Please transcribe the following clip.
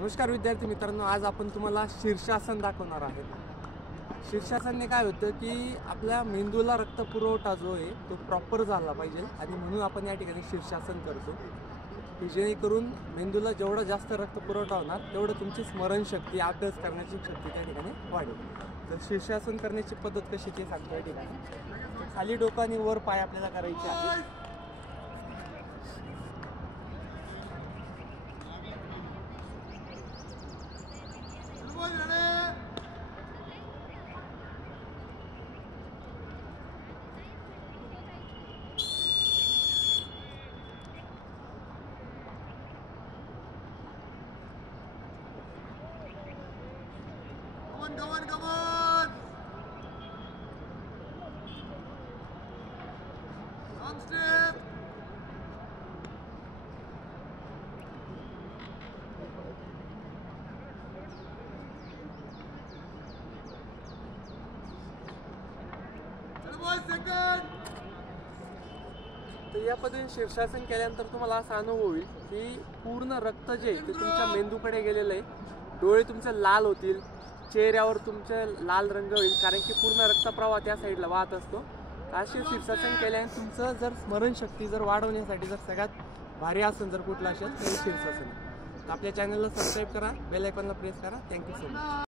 नमस्कार विद्यार्थी मित्रांनो, आज आपण तुम्हाला शीर्षासन दाखवणार आहे। शीर्षासनने काय होतं की आपल्या मेंदूला रक्तपुरवठा जो आहे तो प्रॉपर झाला पाहिजे आणि म्हणून आपण या ठिकाणी शीर्षासन करतो की जेणेकरून मेंदूला जेवढा जास्त रक्तपुरवठा होणार तेवढं तुमची स्मरणशक्ती, अभ्यास करण्याची शक्ती त्या ठिकाणी वाढेल। तर शीर्षासन करण्याची पद्धत कशी ते सांगतो या ठिकाणी। खाली डोकं आणि वर पाय आपल्याला करायचे आहे। Come on! Long step! Second! तर या पद्धतीने शीर्षासन केल्यानंतर तुम्हाला असा अनुभव होईल की पूर्ण रक्त जे ते तुमच्या मेंदूकडे गेलेलं आहे। डोळे तुमचे लाल होतील, चेहऱ्यावर तुमचे लाल रंग होईल, कारण की पूर्ण रक्तप्रवाह त्या साईडला वाहत असतो। असे शीर्षासन केल्याने तुमचं जर स्मरणशक्ती जर वाढवण्यासाठी जर सगळ्यात भारी आसन जर कुठलं असेल तर शीर्षासन। तर आपल्या चॅनलला सबस्क्राईब करा, बेल आयकॉनला प्रेस करा। Thank you so much.